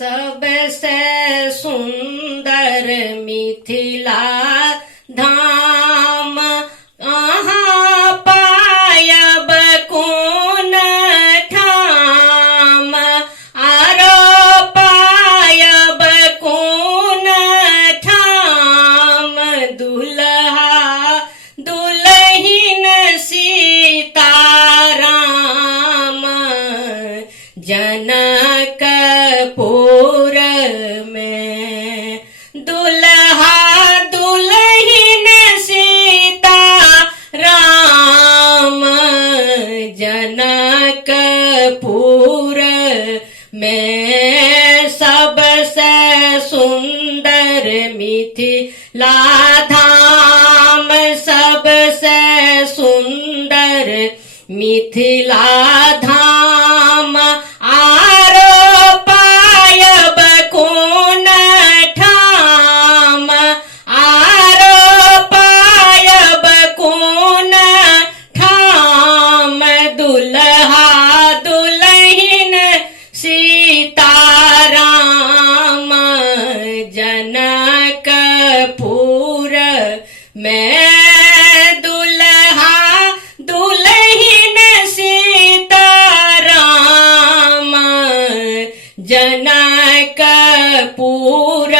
सबसे सुंदर मिथिला धाम अहाँ पायब कोन ठाम आरो पायब कोन ठाम दुल्हा दुल्हिन सीताराम जनकपुर में दुल्हा दुल्हिन सीता राम जनकपुर में सबसे सुंदर मिथिला धाम सबसे सुंदर मिथिला धाम आरो पायब कोन ठाम आरो पायब कोन ठाम दुल्हा दुल्हिन सीताराम जनकपुर में दुल्हा दुल्हिन सीताराम जनकपुर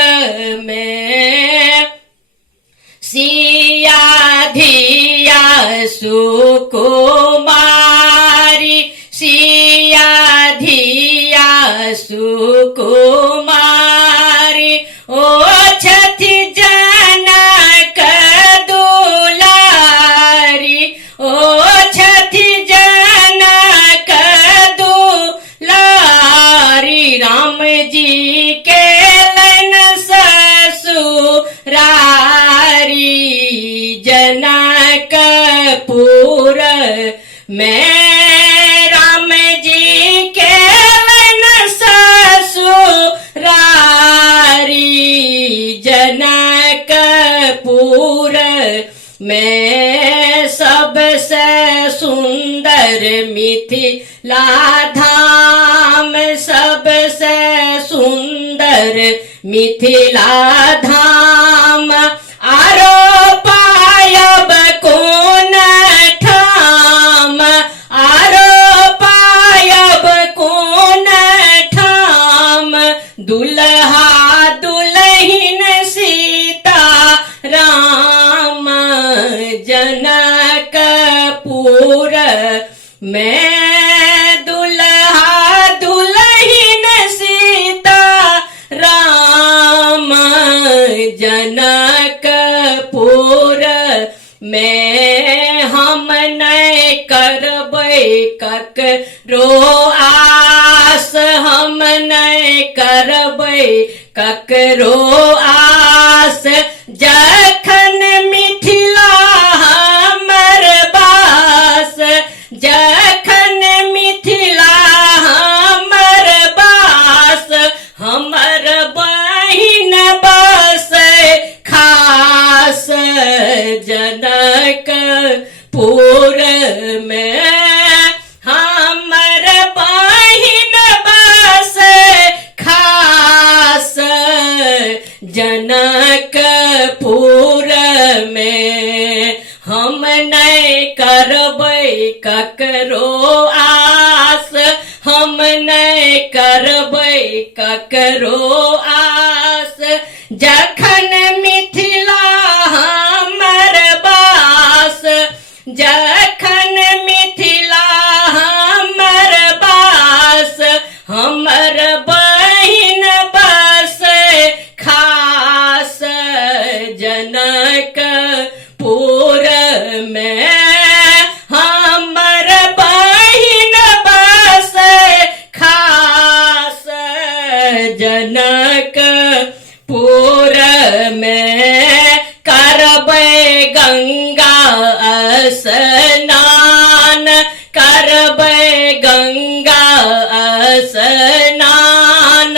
में सिया धिया सुकुमारी सिया धिया सुकुमारी ओ छथि जनक दुलारी ओ छथि जनक दुलारी राम जी के लन ससुरारी जनकपुर में राम जी के लन ससुरारी जनकपुर में सबसे सुंदर मिथिला धाम सबसे सुंदर मिथिला धाम आरो पायब कोन ठाम आरो पायब कोन ठाम दुल्हा दुल्हिन सीता राम जनकपुर में दुल्हा दुल्हिन सीता राम जनकपुर में हम नहीं करबै ककरो आस हम नहीं करबै ककरो आस जखन मिथिला हमर बास जखन मिथिला हमर बास हमर बहिन बस खास जनकपुर में हमर बहिन बस खास जनकपुर में हम नहीं करबै ककरो आस हम नहीं करबै ककरो आस जखन मिथिला हमर बास जखन मिथिला हमर बास हमर बहिन बस खास जनकपुर में हमर बहिन बस खास जनकपुर में करबै गंगा स्नान करबै गंगा स्नान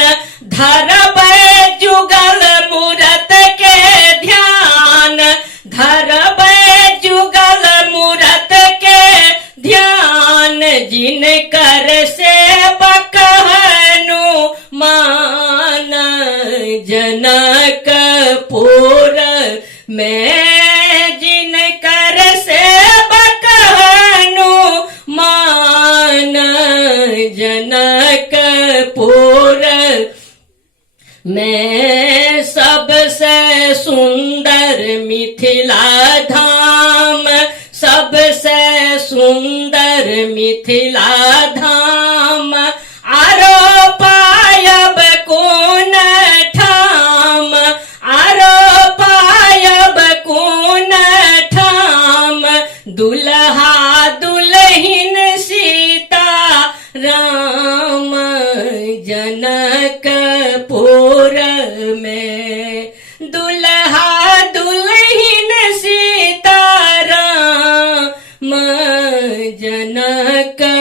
धरबै जुगल मूरत के ध्यान धरबै जुगल मूरत के ध्यान जिनकर सेवक हनुमान जनकपुर में सबसे सुंदर मिथिला धाम, सबसे सुंदर मिथिला धाम। आरो पायब कोन ठाम, आरो पायब कोन ठाम, दुल्हा दुल्हिन सीता राम जनकपुर में। दुल्हा दुल्हिन सीता राम जनकपुर